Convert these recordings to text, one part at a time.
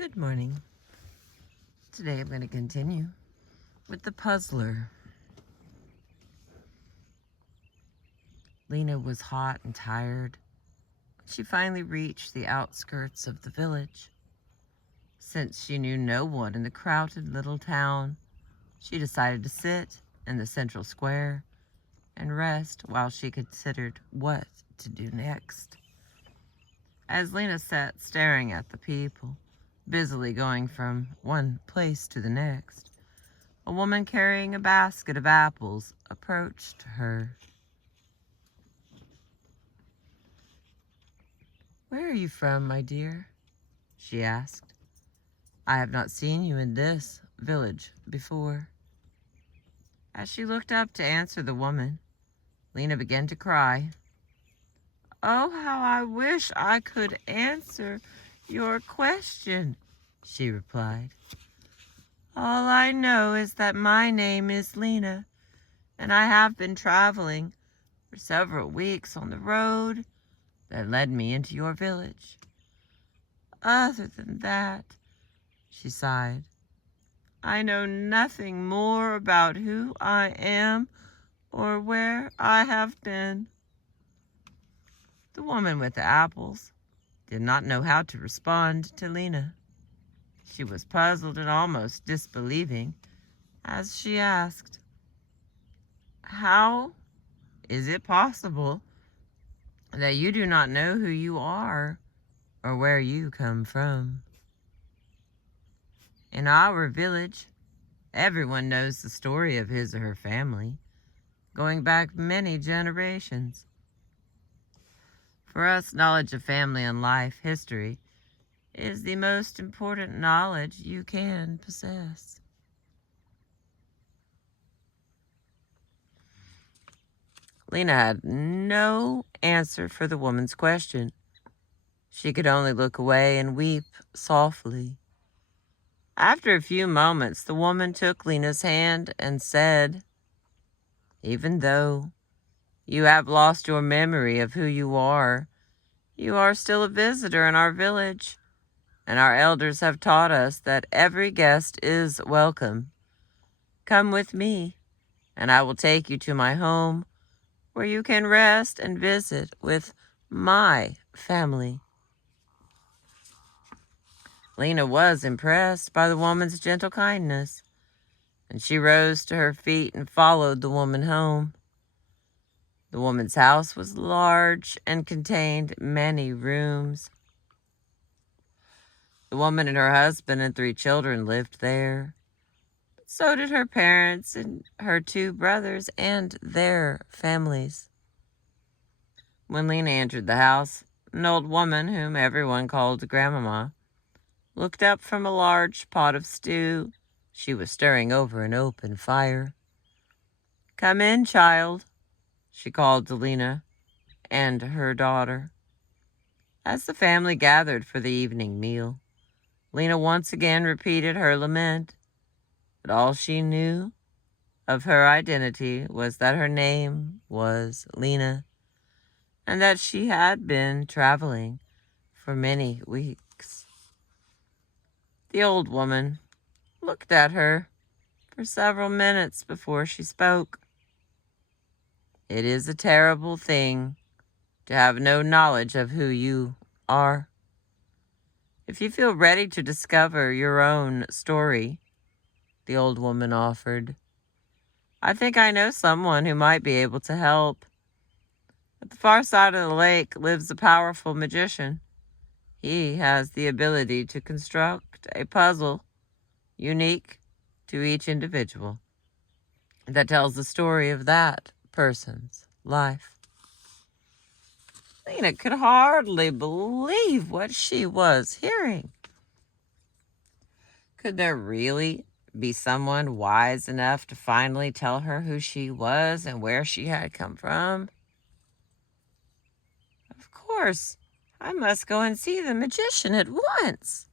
Good morning. Today I'm going to continue with the puzzler. Lena was hot and tired. She finally reached the outskirts of the village. Since she knew no one in the crowded little town, she decided to sit in the central square and rest while she considered what to do next. As Lena sat staring at the people, busily going from one place to the next, a woman carrying a basket of apples approached her. "Where are you from, my dear?" she asked. "I have not seen you in this village before." As she looked up to answer the woman, Lena began to cry. "Oh, how I wish I could answer your question," she replied. "All I know is that my name is Lena, and I have been traveling for several weeks on the road that led me into your village. Other than that," she sighed, "I know nothing more about who I am or where I have been." The woman with the apples did not know how to respond to Lena. She was puzzled and almost disbelieving as she asked, "How is it possible that you do not know who you are or where you come from? In our village, everyone knows the story of his or her family, going back many generations. For us, knowledge of family and life history is the most important knowledge you can possess." Lena had no answer for the woman's question. She could only look away and weep softly. After a few moments, the woman took Lena's hand and said, "Even though you have lost your memory of who you are still a visitor in our village, and our elders have taught us that every guest is welcome. Come with me, and I will take you to my home, where you can rest and visit with my family." Lena was impressed by the woman's gentle kindness, and she rose to her feet and followed the woman home. The woman's house was large and contained many rooms. The woman and her husband and 3 children lived there. But so did her parents and her 2 brothers and their families. When Lena entered the house, an old woman, whom everyone called Grandmama, looked up from a large pot of stew she was stirring over an open fire. "Come in, child," she called to Lena and her daughter. As the family gathered for the evening meal, Lena once again repeated her lament, but all she knew of her identity was that her name was Lena, and that she had been traveling for many weeks. The old woman looked at her for several minutes before she spoke. "It is a terrible thing to have no knowledge of who you are. If you feel ready to discover your own story," the old woman offered, "I think I know someone who might be able to help. At the far side of the lake lives a powerful magician. He has the ability to construct a puzzle unique to each individual that tells the story of that person's life." Lena could hardly believe what she was hearing. Could there really be someone wise enough to finally tell her who she was and where she had come from? Of course, I must go and see the magician at once.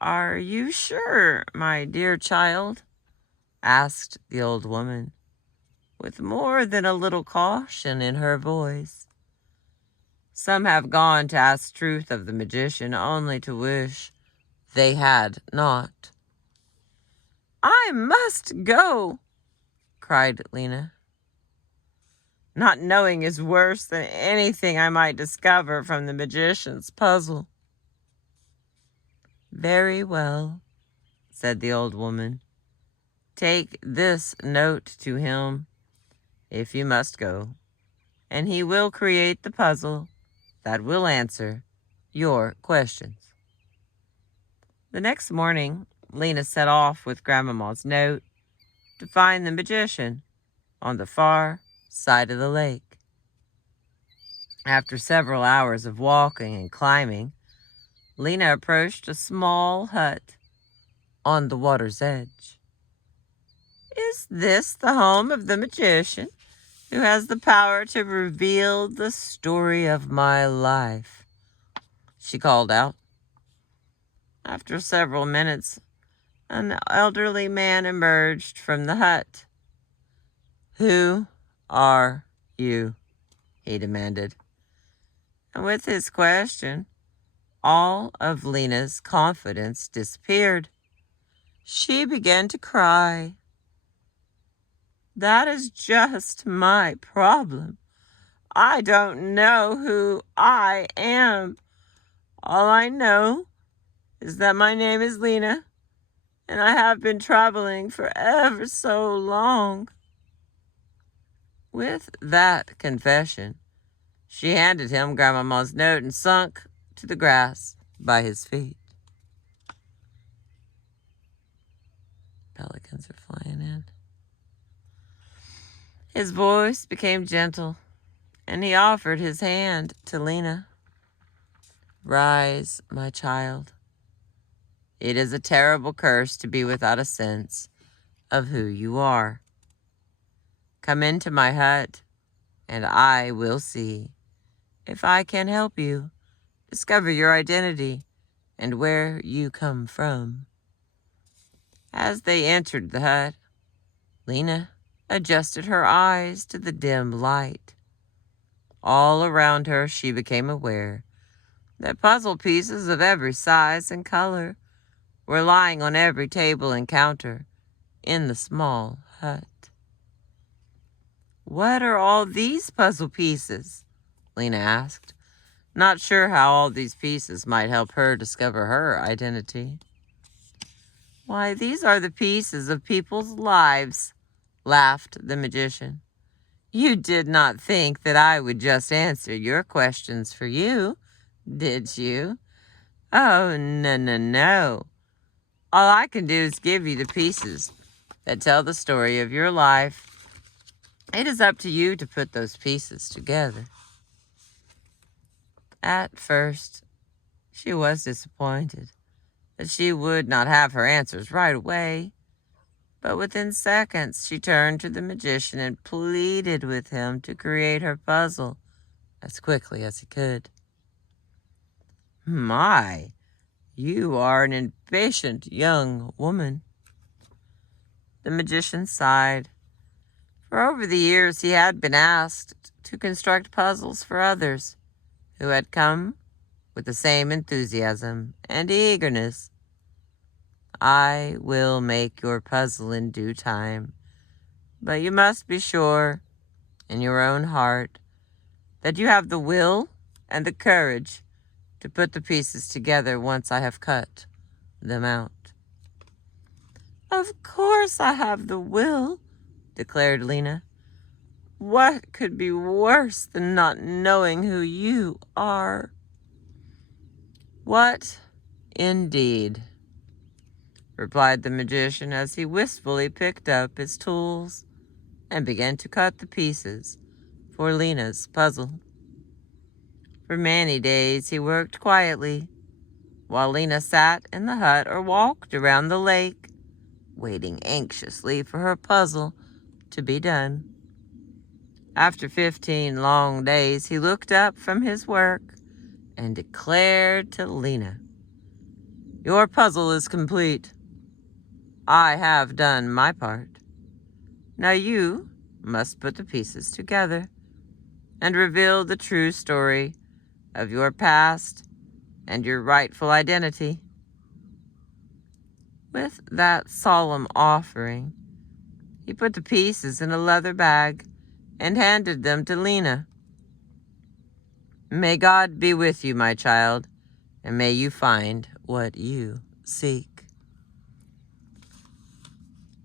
"Are you sure, my dear child?" asked the old woman, with more than a little caution in her voice. Some have gone to ask truth of the magician, only to wish they had not. "I must go," cried Lena. "Not knowing is worse than anything I might discover from the magician's puzzle." "Very well," said the old woman. "Take this note to him, if you must go, and he will create the puzzle that will answer your questions." The next morning, Lena set off with Grandmama's note to find the magician on the far side of the lake. After several hours of walking and climbing, Lena approached a small hut on the water's edge. "Is this the home of the magician who has the power to reveal the story of my life?" she called out. After several minutes, an elderly man emerged from the hut. "Who are you?" he demanded. And with his question, all of Lena's confidence disappeared. She began to cry. "That is just my problem. I don't know who I am. All I know is that my name is Lena, and I have been traveling for ever so long." With that confession, she handed him Grandmama's note and sunk to the grass by his feet. Pelicans are flying in. His voice became gentle, and he offered his hand to Lena. "Rise, my child. It is a terrible curse to be without a sense of who you are. Come into my hut, and I will see if I can help you discover your identity and where you come from." As they entered the hut, Lena adjusted her eyes to the dim light. All around her, she became aware that puzzle pieces of every size and color were lying on every table and counter in the small hut. "What are all these puzzle pieces?" Lena asked, not sure how all these pieces might help her discover her identity. "Why, these are the pieces of people's lives," laughed the magician. "You did not think that I would just answer your questions for you, did you? Oh, no, no, no. All I can do is give you the pieces that tell the story of your life. It is up to you to put those pieces together." At first, she was disappointed that she would not have her answers right away. But within seconds, she turned to the magician and pleaded with him to create her puzzle as quickly as he could. "My, you are an impatient young woman." The magician sighed. For over the years, he had been asked to construct puzzles for others who had come with the same enthusiasm and eagerness. "I will make your puzzle in due time, but you must be sure in your own heart that you have the will and the courage to put the pieces together once I have cut them out." "Of course I have the will," declared Lena. "What could be worse than not knowing who you are?" "What, indeed?" replied the magician as he wistfully picked up his tools and began to cut the pieces for Lena's puzzle. For many days he worked quietly, while Lena sat in the hut or walked around the lake, waiting anxiously for her puzzle to be done. After 15 long days, he looked up from his work and declared to Lena, "Your puzzle is complete. I have done my part. Now you must put the pieces together and reveal the true story of your past and your rightful identity. With that solemn offering, he put the pieces in a leather bag and handed them to Lena. May God be with you, my child, and may you find what you seek.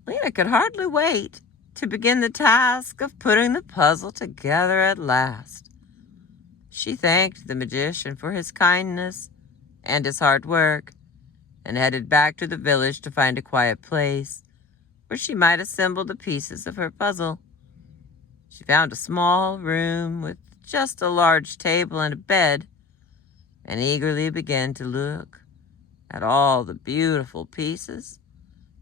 Lena could hardly wait to begin the task of putting the puzzle together at last. She thanked the magician for his kindness and his hard work, and headed back to the village to find a quiet place where she might assemble the pieces of her puzzle. She found a small room with just a large table and a bed, and eagerly began to look at all the beautiful pieces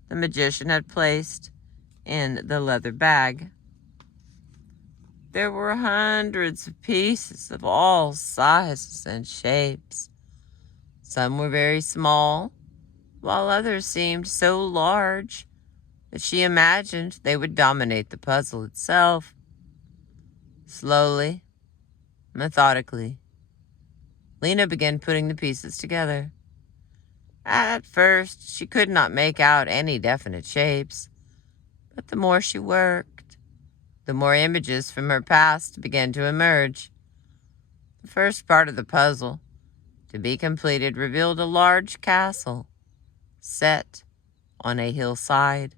the magician had placed in the leather bag. There were hundreds of pieces of all sizes and shapes. Some were very small, while others seemed so large that she imagined they would dominate the puzzle itself. Slowly, methodically, Lena began putting the pieces together. At first, she could not make out any definite shapes, but the more she worked, the more images from her past began to emerge. The first part of the puzzle, to be completed, revealed a large castle set on a hillside.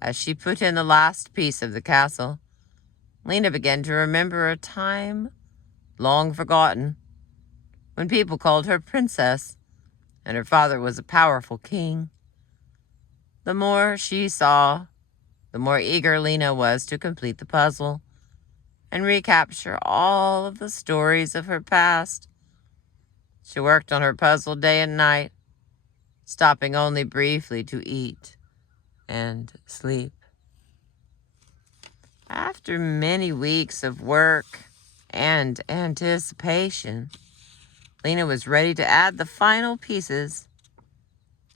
As she put in the last piece of the castle, Lena began to remember a time long forgotten when people called her princess and her father was a powerful king. The more she saw, the more eager Lena was to complete the puzzle and recapture all of the stories of her past. She worked on her puzzle day and night, stopping only briefly to eat and sleep. After many weeks of work and anticipation, Lena was ready to add the final pieces.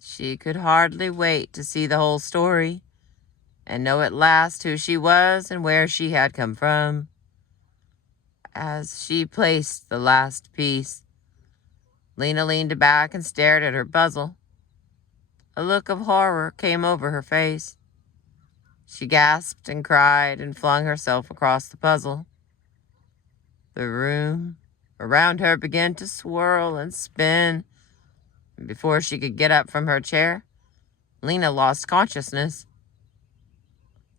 She could hardly wait to see the whole story and know at last who she was and where she had come from. As she placed the last piece, Lena leaned back and stared at her puzzle. A look of horror came over her face. She gasped and cried and flung herself across the puzzle. The room around her began to swirl and spin, and before she could get up from her chair, Lena lost consciousness.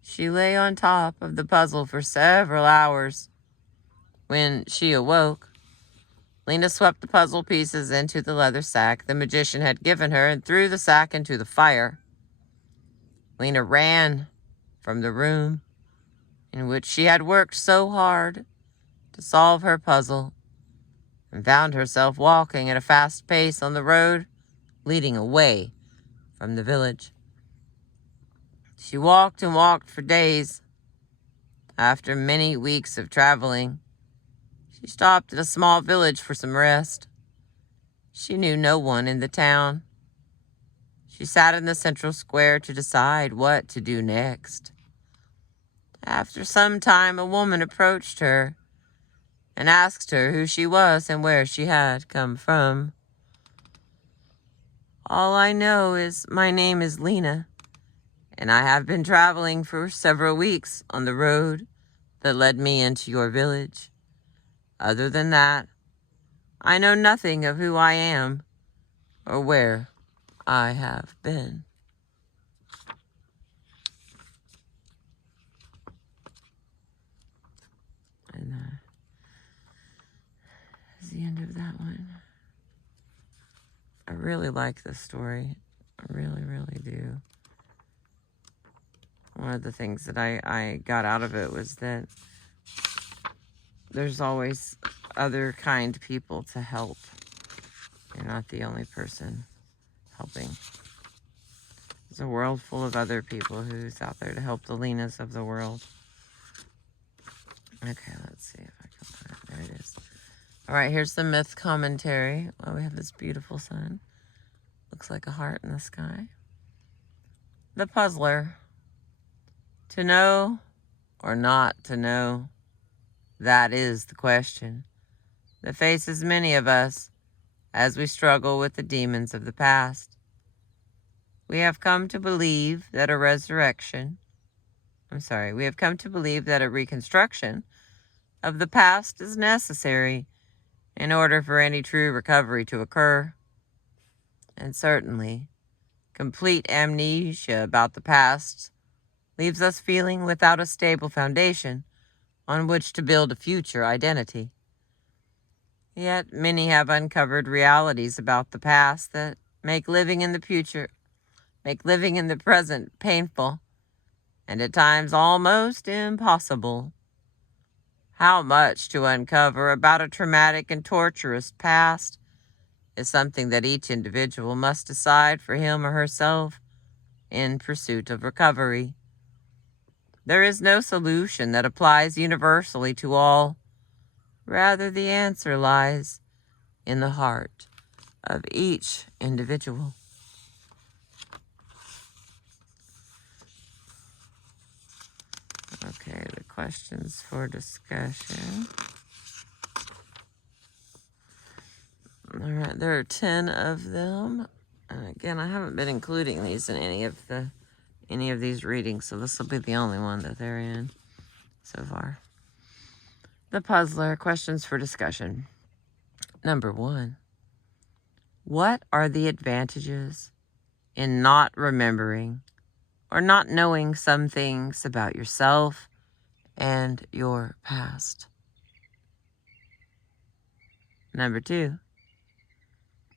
She lay on top of the puzzle for several hours. When she awoke, Lena swept the puzzle pieces into the leather sack the magician had given her and threw the sack into the fire. Lena ran from the room in which she had worked so hard to solve her puzzle and found herself walking at a fast pace on the road leading away from the village. She walked and walked for days. After many weeks of traveling, she stopped at a small village for some rest. She knew no one in the town. She sat in the central square to decide what to do next. After some time, a woman approached her and asked her who she was and where she had come from. All I know is my name is Lena, and I have been traveling for several weeks on the road that led me into your village. Other than that, I know nothing of who I am or where I have been. And that's the end of that one. I really like this story. I really, really do. One of the things that I got out of it was that there's always other kind people to help. You're not the only person helping. There's a world full of other people who's out there to help the Lenas of the world. Okay, let's see if I can find it. There it is. All right, here's the myth commentary. Well, we have this beautiful sun. Looks like a heart in the sky. The puzzler. To know or not to know, that is the question. that faces many of us as we struggle with the demons of the past. We have come to believe that a reconstruction of the past is necessary in order for any true recovery to occur. And certainly, complete amnesia about the past leaves us feeling without a stable foundation on which to build a future identity. Yet many have uncovered realities about the past that make living in the present painful, and at times almost impossible. How much to uncover about a traumatic and torturous past is something that each individual must decide for him or herself in pursuit of recovery. There is no solution that applies universally to all. Rather, the answer lies in the heart of each individual. Okay, the questions for discussion. All right, there are 10 of them. And again, I haven't been including these in any of these readings, so this will be the only one that they're in so far. The Puzzler, questions for discussion. Number 1. What are the advantages in not remembering or not knowing some things about yourself and your past? Number 2.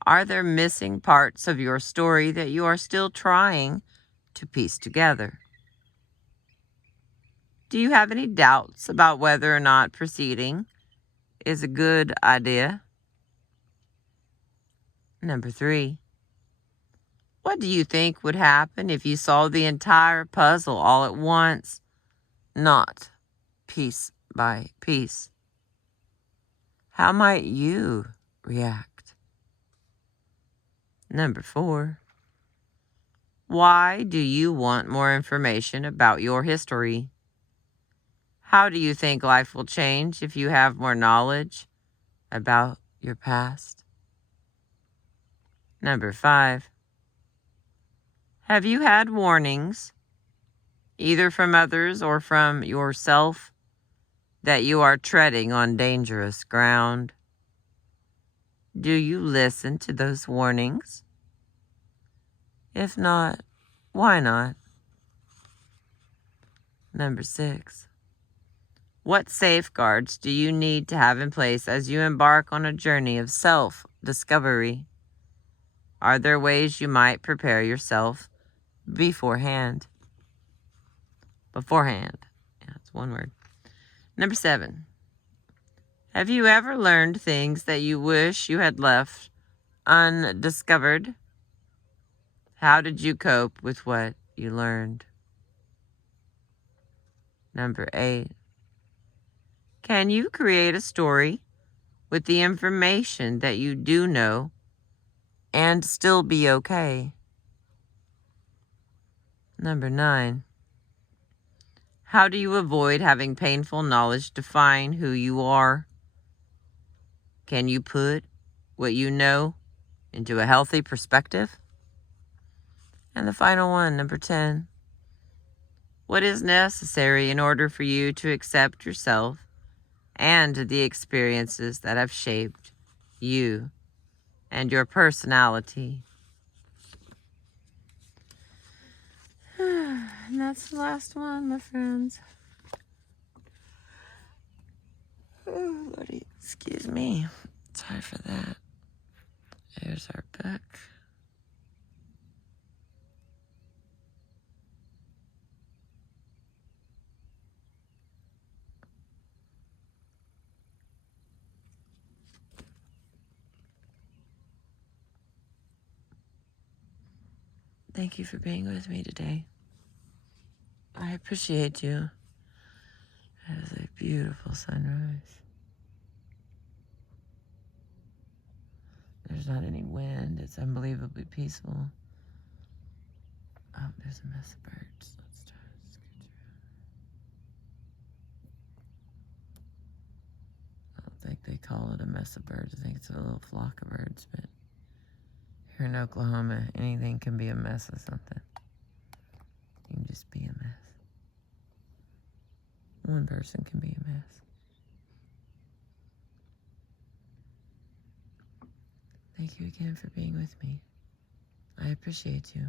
Are there missing parts of your story that you are still trying to piece together? Do you have any doubts about whether or not proceeding is a good idea? Number 3. What do you think would happen if you saw the entire puzzle all at once, not piece by piece? How might you react? Number 4. Why do you want more information about your history? How do you think life will change if you have more knowledge about your past? Number 5. Have you had warnings, either from others or from yourself, that you are treading on dangerous ground? Do you listen to those warnings? If not, why not? Number 6. What safeguards do you need to have in place as you embark on a journey of self-discovery? Are there ways you might prepare yourself beforehand? Beforehand. Yeah, it's one word. Number 7. Have you ever learned things that you wish you had left undiscovered? How did you cope with what you learned? Number 8. Can you create a story with the information that you do know and still be okay? Number 9. How do you avoid having painful knowledge define who you are? Can you put what you know into a healthy perspective? And the final one, number 10. What is necessary in order for you to accept yourself and the experiences that have shaped you and your personality? And that's the last one, my friends. Oh, Lordy, excuse me. Sorry for that. Here's our book. Thank you for being with me today. I appreciate you. It is a beautiful sunrise. There's not any wind. It's unbelievably peaceful. Oh, there's a mess of birds. Let's try to scooch around. I don't think they call it a mess of birds. I think it's a little flock of birds, but here in Oklahoma, anything can be a mess of something. You can just be a mess. One person can be a mess. Thank you again for being with me. I appreciate you.